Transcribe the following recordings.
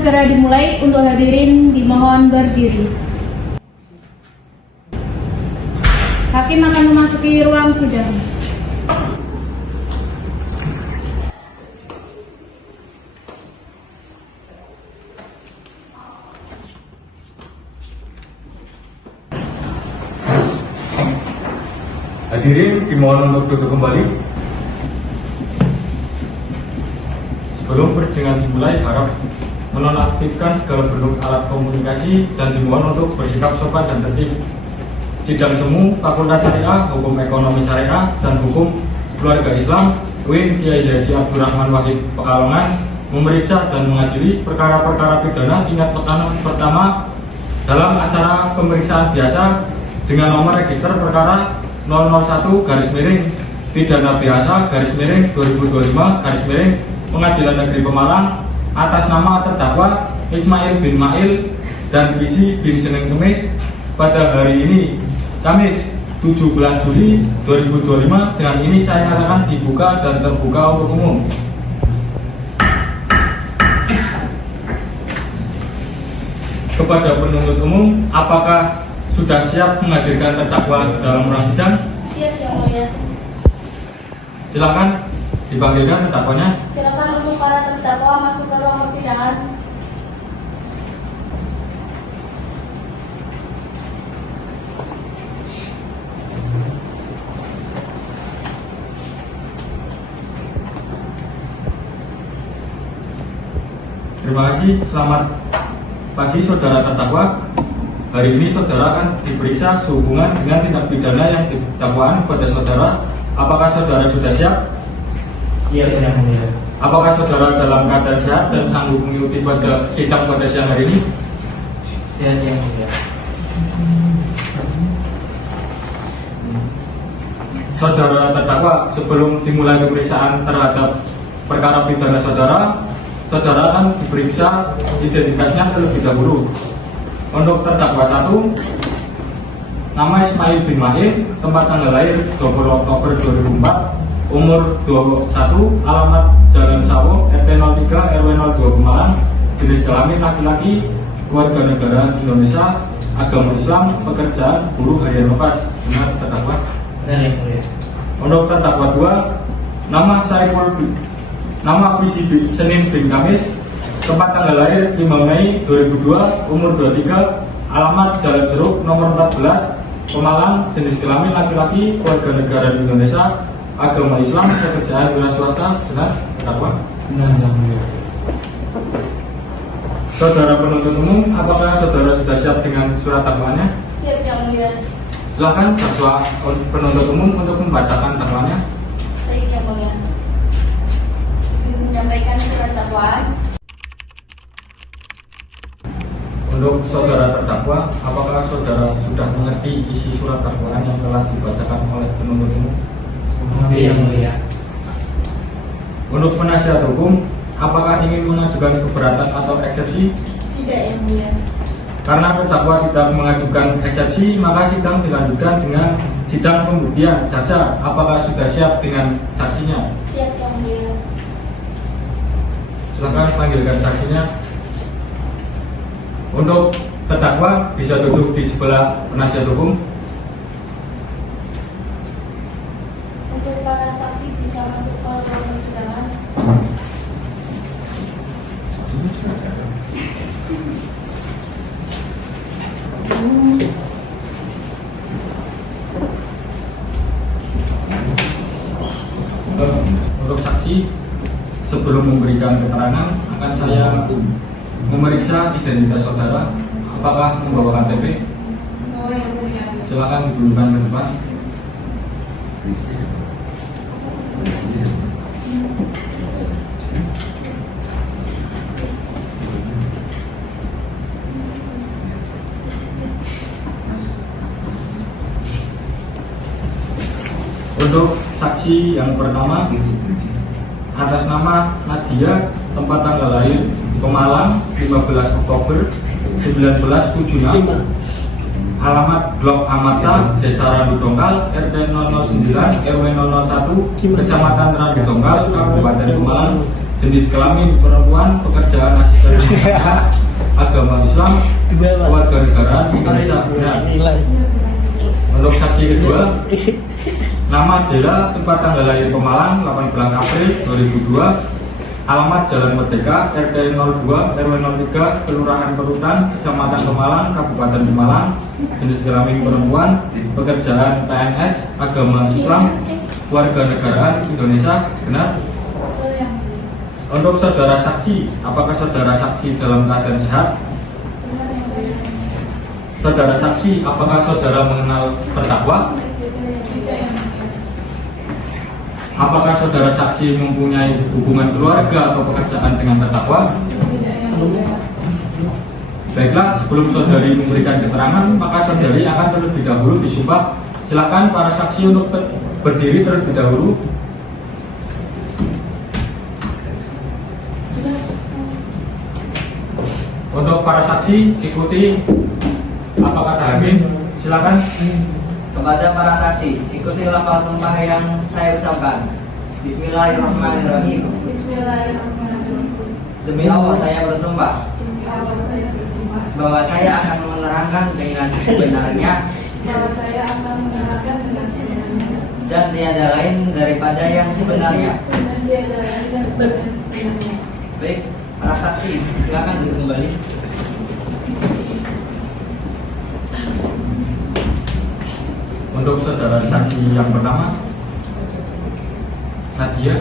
segera dimulai. Untuk hadirin dimohon berdiri. Hakim akan memasuki ruang sidang. Hadirin dimohon untuk duduk kembali. Sebelum persidangan dimulai, harap menonaktifkan segala bentuk alat komunikasi dan dimohon untuk bersikap sopan dan tertib. Sidang semu Fakultas Syariah, Hukum Ekonomi Syariah, dan Hukum Keluarga Islam UIN Kiai Haji Abdurrahman Wahid Pekalongan memeriksa dan mengadili perkara-perkara pidana tingkat pertama dalam acara pemeriksaan biasa dengan nomor register perkara 001 garis miring pidana biasa garis miring 2025 garis miring Pengadilan Negeri Pemalang atas nama terdakwa Ismail bin Mail dan Visi bin Seneng Kemis pada hari ini Kamis 17 Juli 2025. Dengan ini saya nyatakan dibuka dan terbuka untuk umum. Kepada penuntut umum, apakah sudah siap menghadirkan terdakwa dalam ruang sidang? Siap, Yang Mulia. Silakan dipanggilkan terdakwanya. Silakan untuk para terdakwa masuk ke ruang persidangan. Terima kasih. Selamat pagi saudara terdakwa. Hari ini saudara akan diperiksa sehubungan dengan tindak pidana yang didakwaan pada saudara. Apakah saudara sudah siap? Siap, Yang Mulia. Apakah saudara dalam keadaan sehat dan sanggup mengikuti pada sidang pada siang hari ini? Siap, Yang Mulia. Saudara terdakwa, sebelum dimulai pemeriksaan terhadap perkara pidana saudara, saudara akan diperiksa identitasnya terlebih dahulu. Untuk terdakwa 1, nama Ismail bin Mail, tempat tanggal lahir 20 Oktober 2004, umur 21, alamat Jalan Sawo, RT 03 RW 02 Pemalang, jenis kelamin laki-laki, warga negara Indonesia, agama Islam, pekerjaan buruh harian lepas. Benar terdakwa? Benar, Yang Mulia. Untuk terdakwa 2, nama nama Visi bin Senin bin Kamis, tempat tanggal lahir 5 Mei 2002, umur 23, alamat Jalan Jeruk nomor 14, Pemalang, jenis kelamin laki-laki, warga negara Indonesia, agama Islam, pekerjaan wira swasta. Benar terdakwa? Benar, Yang Mulia. Saudara penuntut umum, apakah saudara sudah siap dengan surat dakwaannya? Siap, Yang Mulia. Silakan terdakwa penuntut umum untuk membacakan dakwaannya. Baik, Yang Mulia. Izin menyampaikan surat dakwaan. Untuk saudara terdakwa, apakah saudara sudah mengerti isi surat dakwaan yang telah dibacakan oleh penuntut umum? Mengerti, Yang Mulia. Untuk penasihat hukum, apakah ingin mengajukan keberatan atau eksepsi? Tidak, Yang Mulia. Karena terdakwa tidak mengajukan eksepsi, maka sidang dilanjutkan dengan sidang pembuktian. Jaksa, apakah sudah siap dengan saksinya? Siap, Yang Mulia. Silakan panggilkan saksinya. Untuk terdakwa bisa duduk di sebelah penasihat hukum. Untuk para saksi bisa masuk ke ruang persidangan. Untuk saksi, sebelum memberikan keterangan, akan saya memeriksa identitas saudara. Apakah membawa KTP? Oh, Yang Mulia. Silakan didudukkan ke depan. Untuk saksi yang pertama, atas nama Nadia, tempat tanggal lahir Pemalang 15 Oktober 1976, alamat Blok Amata, Desa Randudongkal, RT 009 RW 001, Kecamatan Randudongkal, Kabupaten Pemalang, jenis kelamin perempuan, pekerjaan asisten agama Islam, kewarganegaraan Indonesia. Benar. Untuk saksi kedua, nama adalah tempat tanggal lahir Pemalang 18 April 2002, alamat Jalan Merdeka, RT 02 RW 03, Kelurahan Perutan, Kecamatan Pemalang, Kabupaten Pemalang, jenis kelamin perempuan, pekerjaan PNS, agama Islam, kewarganegaraan Indonesia. Benar. Untuk saudara saksi, apakah saudara saksi dalam keadaan sehat? Saudara saksi, apakah saudara mengenal terdakwa? Apakah saudara saksi mempunyai hubungan keluarga atau pekerjaan dengan terdakwa? Baiklah, sebelum saudari memberikan keterangan, maka saudari akan terlebih dahulu disumpah. Silakan para saksi untuk berdiri terlebih dahulu. Untuk para saksi, ikuti apa kata hakim. Silakan. Kepada para saksi, ikuti lafaz sumpah yang saya ucapkan. Bismillahirrahmanirrahim. Bismillahirrahmanirrahim. Demi Allah saya bersumpah Demi Allah saya bersumpah bahwa saya akan menerangkan dengan sebenarnya bahwa saya akan menerangkan dengan sebenarnya dan tiada lain daripada yang sebenarnya. dan tiada lain daripada yang sebenarnya. Baik, para saksi, silakan duduk kembali. Untuk saudara saksi yang pertama, Nadia.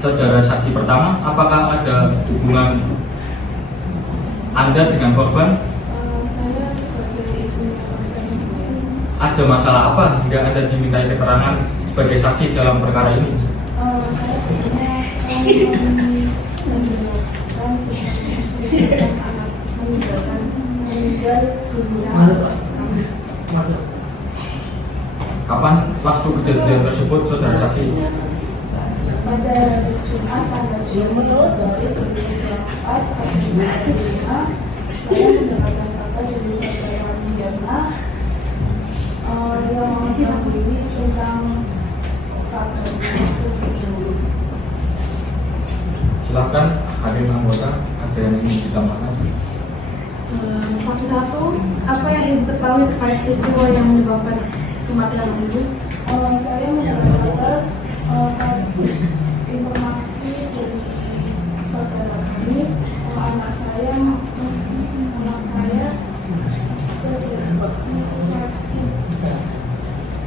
Saudara saksi pertama, apakah ada hubungan Anda dengan korban? Saya sebagai ibu korban Ada masalah apa hingga Anda dimintai keterangan sebagai saksi dalam perkara ini? saya punya menjelaskan tentang anak meninggal dunia. Kapan waktu kejadian tersebut saudara saksi? Pada hari Jumat tanggal 10 dari 2004 hari Jumat, saya mendapatkan kabar dari saudara Mirna yang mengetahui tentang kabar tersebut. Silakan hakim anggota, ada yang ingin ditambahkan? Satu-satu, apa yang ibu ketahui terkait peristiwa yang menyebabkan kematian ibu? Saya mendapatkan informasi dari saudara kami bahwa anak saya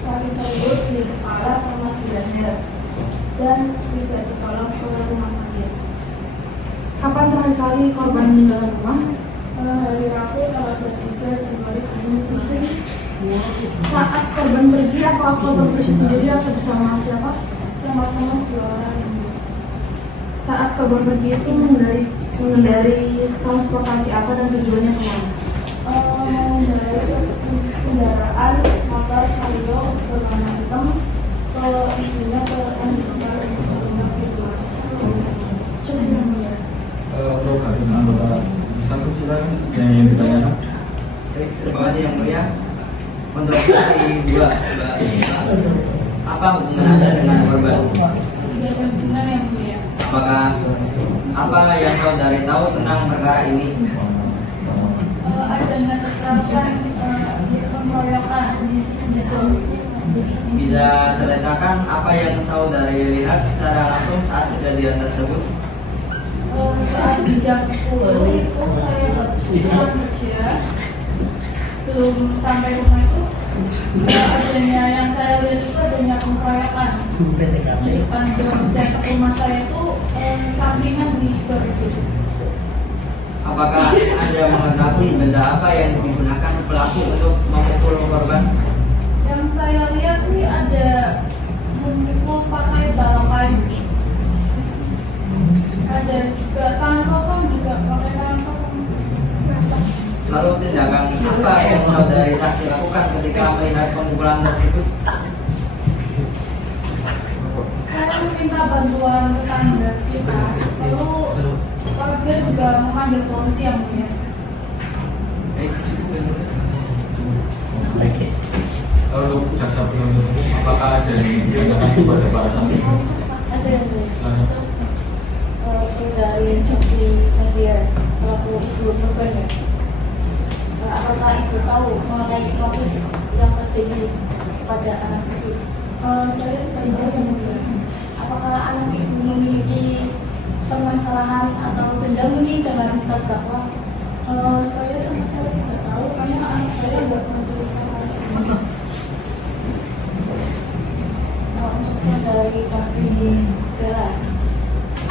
sakit serius di kepala sama di leher dan tidak ditolong ke rumah sakit. Kapan terakhir kali korban meninggalkan rumah? Hari Rabu tanggal 23 Januari 2007. Saat korban pergi, apa korban pergi sendiri atau bersama siapa? Sama teman 2 orang. Saat korban pergi itu mengendari transportasi apa dan tujuannya kemana? Mengendari kendaraan motor Vario berwarna hitam ke isinya ke Untuk hakim anggota satu, silakan yang ingin ditanyakan. Baik, terima kasih yang mulia. Untuk saksi dua, apa hubungan Anda dengan korban? Benar yang mulia. Apakah apa yang saudari tahu tentang perkara ini? Adanya kekerasan di pengeroyokan. Bisa ceritakan apa yang saudari lihat secara langsung saat kejadian tersebut? Saat di jam 10 itu saya pulang kerja, belum sampai rumah itu adanya yang saya lihat itu adanya pengeroyokan di depan dan rumah saya itu sampingan di itu. Apakah Anda mengetahui benda apa yang digunakan pelaku untuk memukul korban? Yang saya lihat sih ada memukul pakai bala kayu. Ada juga tangan kosong juga pakai tangan kosong. Lalu tindakan apa yang saudari saksi lakukan ketika melihat pemukulan tersebut? Saya meminta bantuan tetangga sekitar. Lalu warga juga memanggil polisi yang mulia. Baik, cukup yang mulia. Untuk jaksa penuntut umum, apakah ada yang ditanyakan kepada para saksi? Ada yang mulia. tahu mengenai motif yang terjadi pada anak ibu? Saya tidak tahu yang mulia. Apakah anak ibu memiliki permasalahan atau dendam mungkin dengan terdakwa? Saya sama sekali tidak tahu karena anak saya tidak menceritakan hal ini. Untuk dari saksi Bella,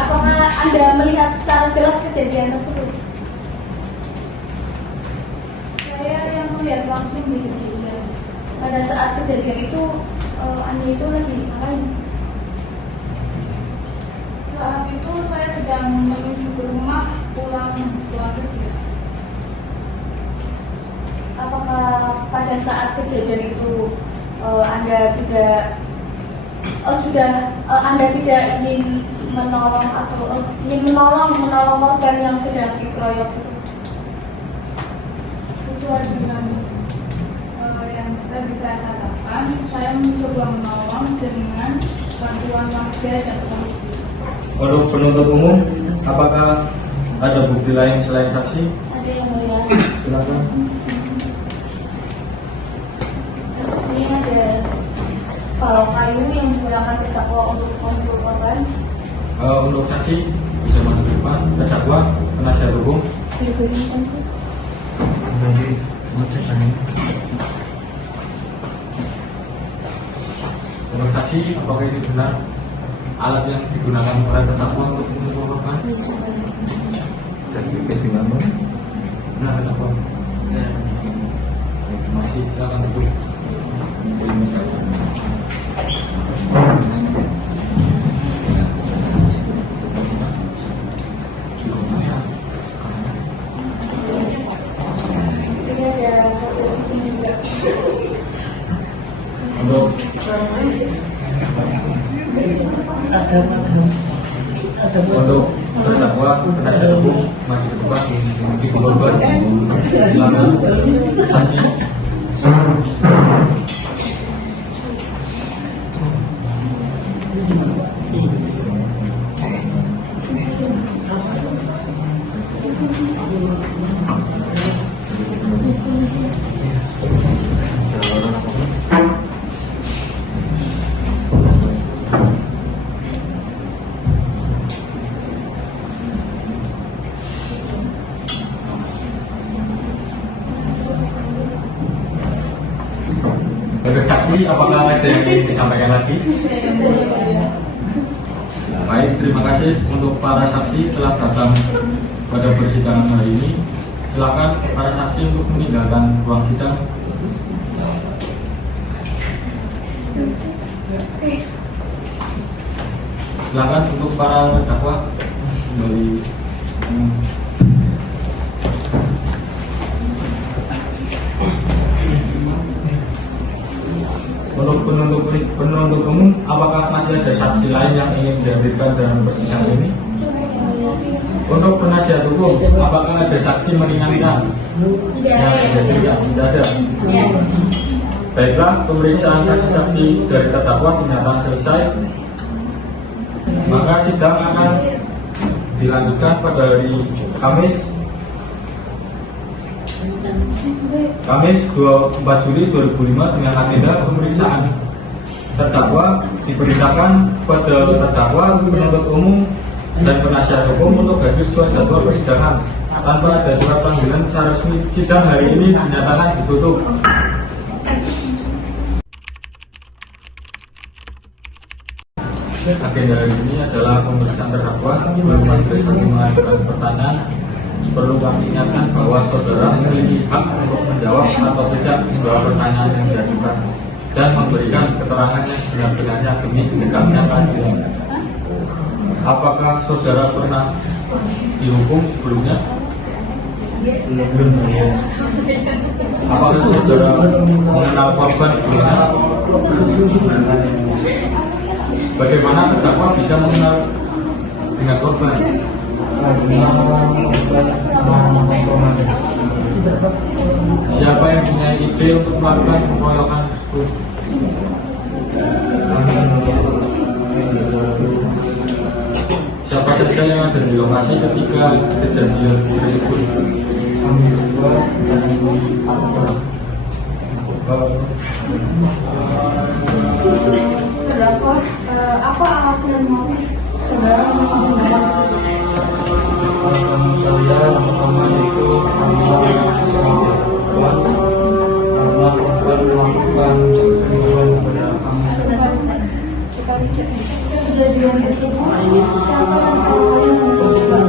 apakah Anda melihat secara jelas kejadian tersebut? Saya yang melihat langsung di kejadian. Pada saat kejadian itu, Anda itu lagi ngapain? Saat itu saya sedang menuju ke rumah pulang sekolah kerja. Apakah pada saat kejadian itu Anda tidak Anda tidak ingin menolong atau ingin menolong korban yang sedang dikeroyok itu? Sesuai dengan yang tadi saya katakan, saya mencoba menolong dengan bantuan warga dan polisi. Untuk penuntut umum, apakah ada bukti lain selain saksi? Ada yang mulia. Silakan. Ini ada balok kayu yang digunakan terdakwa untuk memukul korban. Untuk saksi bisa masuk ke depan. Terdakwa, penasihat hukum. Untuk saksi, apakah ini benar alat yang digunakan oleh terdakwa untuk memukul korban? Jadi kesimpulan Benar terdakwa. Masih silakan duduk. Ini ada hasil visum juga. Untuk terdakwa, penasihat hukum masih ke depan. Ibu korban, silakan. Saksi. Untuk saksi, apakah ada yang ingin disampaikan lagi? Baik, terima kasih untuk para saksi telah datang pada persidangan hari ini. Silakan para saksi untuk meninggalkan ruang sidang. Silakan untuk para terdakwa kembali. Untuk penuntut umum, apakah masih ada saksi lain yang ingin dihadirkan dalam persidangan ini? Untuk penasihat hukum, apakah ada saksi meringankan? Tidak ada. Baiklah, pemeriksaan saksi-saksi dari terdakwa dinyatakan selesai. Maka sidang akan dilanjutkan pada hari Kamis 24 Juli 2005 dengan agenda pemeriksaan terdakwa diperintahkan pada terdakwa, penuntut umum dan penasihat hukum untuk hadir sesuai jadwal persidangan tanpa ada surat panggilan secara resmi. Sidang hari ini dinyatakan ditutup. Agenda hari ini adalah pemeriksaan terdakwa. Sebelum majelis hakim mengajukan pertanyaan, perlu kami ingatkan bahwa saudara memiliki hak untuk menjawab atau tidak sebuah pertanyaan yang diajukan dan memberikan keterangan yang sebenar-benarnya demi tegaknya keadilan. Apakah saudara pernah dihukum sebelumnya? Belum ya. Apakah saudara mengenal korban sebelumnya? Bagaimana terdakwa bisa mengenal dengan korban? Siapa yang punya ide untuk melakukan pengeroyokan tersebut? Siapa saja yang ada di lokasi ketika kejadian tersebut? Terdakwa, apa alasan dan motif saudara menuduh nama tersebut? Saya pertama itu karena korban melakukan kekerasan kepada kami. Kejadian tersebut siapa yang paling mencoba?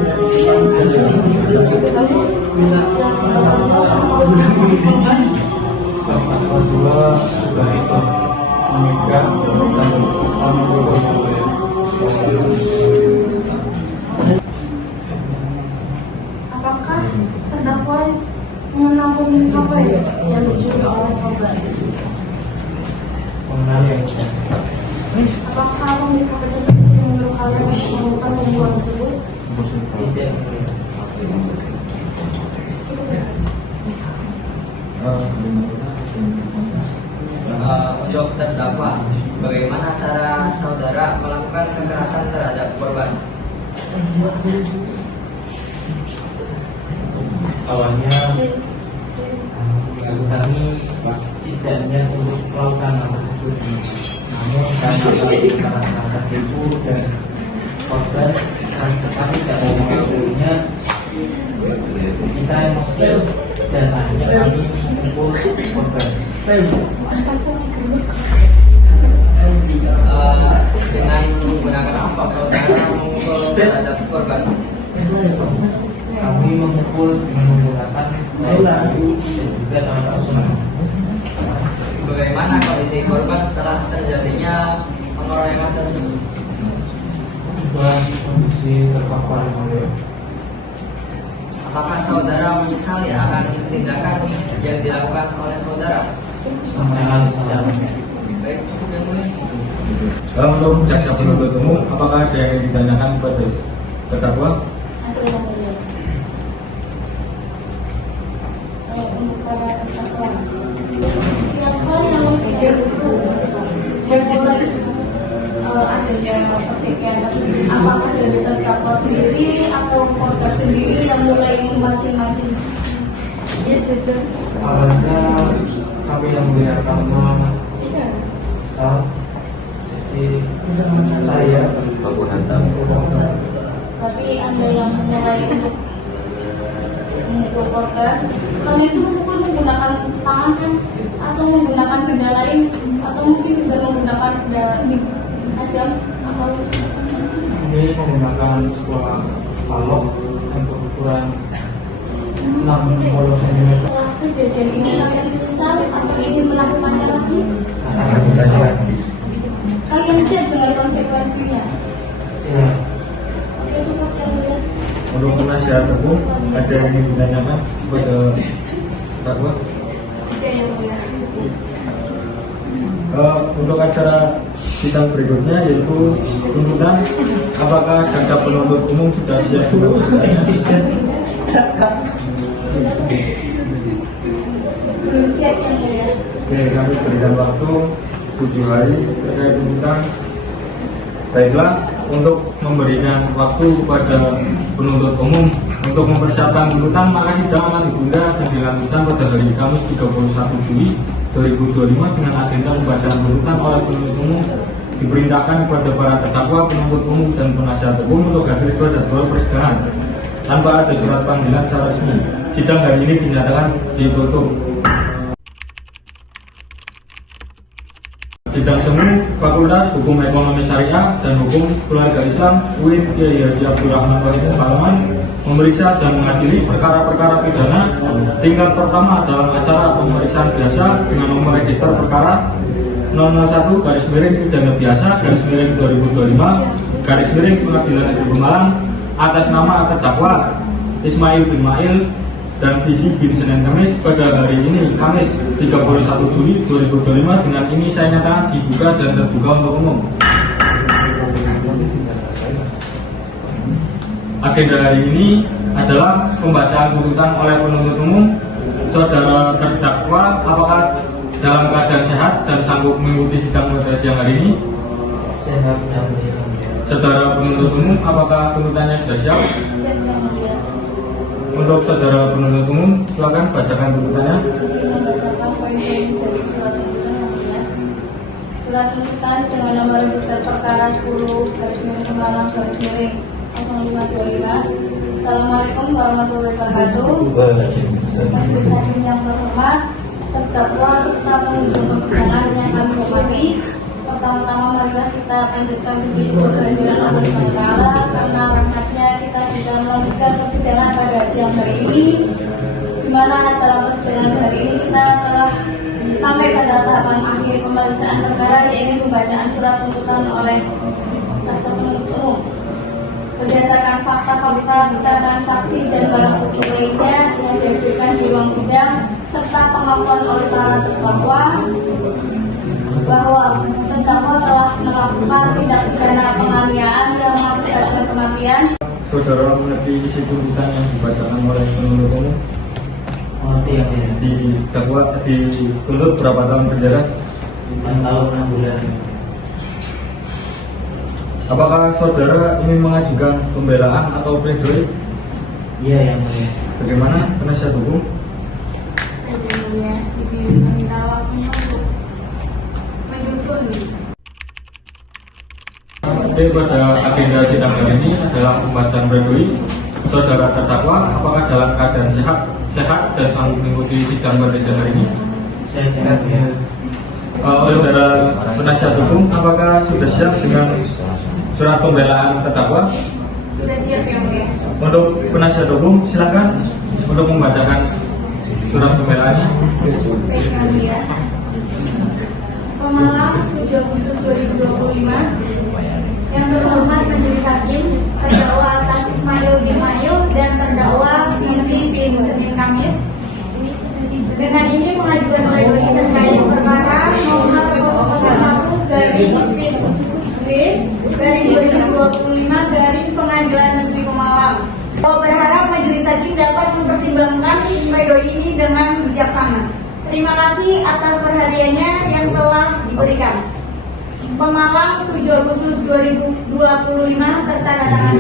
Kedua sudah itu menikah dan Apakah terdakwa mengenal pemilik HP yang dicuri oleh korban? Apakah pemilik HP tersebut yang menurut kalian menemukan pembunuhan tersebut? Untuk terdakwa, bagaimana cara saudara melakukan kekerasan terhadap korban? Awalnya kami tidak niat untuk melakukan hal tersebut, namun karena tertipu dan korban kami tidak mau mengakui-nya, kita emosi dan akhirnya kami memukul korban. Dengan menggunakan apa saudara memukul terhadap korban? Kami memukul dengan menggunakan batu dan alat sunat. Bagaimana kondisi korban setelah terjadinya pengeroyokan tersebut? Dan kondisi terpapar oleh Apakah saudara menyesali akan tindakan yang dilakukan oleh saudara? semangat sejarah. Baik, cukup yang mulia. Untuk jaksa penuntut umum, apakah ada yang ditanyakan kepada terdakwa? Ada yang mulia. Untuk para terdakwa, siapa yang memulai adanya pertikaian tersebut? Apakah dari terdakwa sendiri atau korban sendiri yang mulai memancing-mancing? Awalnya kami yang melihat karena saya Tapi Anda yang mulai untuk memukul korban, kalian itu memukul menggunakan tangan kan? Atau menggunakan benda lain? Atau mungkin bisa menggunakan benda tajam? Atau kami menggunakan sebuah balok untuk ukuran 60 cm. setelah kejadian ini kalian menyesal atau ingin melakukannya lagi? Kalian siap dengan konsekuensinya? Ya, Oke, cukup yang mulia. Untuk penasihat hukum, ada yang ingin ditanyakan kepada terdakwa? Untuk acara sidang berikutnya yaitu tuntutan, apakah jaksa penuntut umum sudah siap untuk bertanya? Belum siap yang mulia. Oke, kami berikan waktu 7 hari terkait tuntutan. Baiklah, untuk memberikan waktu kepada penuntut umum untuk mempersiapkan tuntutan, maka sidang akan ditunda dan dilanjutkan pada hari Kamis 31 Juli 2025 dengan agenda pembacaan tuntutan oleh penuntut umum. Diperintahkan kepada para terdakwa, penuntut umum dan penasihat hukum untuk hadir pada jadwal persidangan tanpa ada surat panggilan secara resmi. Sidang hari ini dinyatakan ditutup. Sidang semu Fakultas Hukum Ekonomi Syariah dan Hukum Keluarga Islam UIN Kiai Haji Abdul Rahman Wahid Salaman memeriksa dan mengadili perkara-perkara pidana tingkat pertama dalam acara pemeriksaan biasa dengan nomor register perkara 001/pidana biasa /2025 Pengadilan Negeri Pemalang atas nama terdakwa Ismail bin Mail dan Visi bin Senin Kamis pada hari ini Kamis 31 Juli 2025. Dengan ini saya nyatakan dibuka dan terbuka untuk umum. Agenda hari ini adalah pembacaan tuntutan oleh penuntut umum. Saudara terdakwa apakah dalam keadaan sehat dan sanggup mengikuti sidang pada siang hari ini? sehat dan mulia. Saudara penuntut umum, apakah tuntutannya sudah siap? Siap yang mulia. Untuk saudara penuntut umum, silakan bacakan tuntutannya. Di sini membacakan poin-poin dari surat tuntutan dengan nomor register perkara 10/025/0525. Assalamualaikum warahmatullahi wabarakatuh. Majelis hakim yang terhormat, terdakwa serta penunjuk persidangan yang kami hormati. Pertama-tama marilah kita panjatkan puji syukur kehadiran Allah SWT karena rahmatnya kita bisa melanjutkan persidangan pada siang hari ini, di mana dalam persidangan hari ini kita telah sampai pada tahapan akhir pemeriksaan perkara, yaitu pembacaan surat tuntutan oleh jaksa penuntut umum. Berdasarkan fakta-fakta, keterangan saksi dan barang bukti lainnya yang dihadirkan di ruang sidang serta pengakuan oleh para terdakwa bahwa terdakwa telah melakukan tindak pidana penganiayaan yang mengakibatkan kematian. Saudara mengerti isi tuntutan yang dibacakan oleh penuntut umum? Mengerti yang tidak? Dituntut berapa tahun penjara? 4 tahun 6 bulan. Apakah saudara ingin mengajukan pembelaan atau pledoi? Iya yang mulia. Bagaimana penasihat hukum? Izin meminta waktunya untuk menyusun. Oke, pada agenda sidang hari ini adalah pembacaan pledoi. Saudara terdakwa, apakah dalam keadaan sehat dan sanggup mengikuti sidang pada siang hari ini? Saya sehat ya. Saudara penasihat hukum, apakah sudah siap dengan surat pembelaan terdakwa? Sudah siap ya mulia. Untuk penasihat hukum, silakan untuk membacakan surat pembelaannya. Baik yang mulia. Pemalang 7 Agustus 2025. Yang terhormat Majelis Hakim, terdakwa atas Ismail bin Mayu dan terdakwa Nizi bin Senin Kamis. Dengan ini mengajukan pledoi terkait perkara nomor 001/2025 Negeri Pemalang. Saya berharap Majelis Hakim dapat mempertimbangkan pledoi ini dengan bijaksana. Terima kasih atas perhatiannya yang telah diberikan. Pemalang 7 Agustus 2025 tertanda tangan.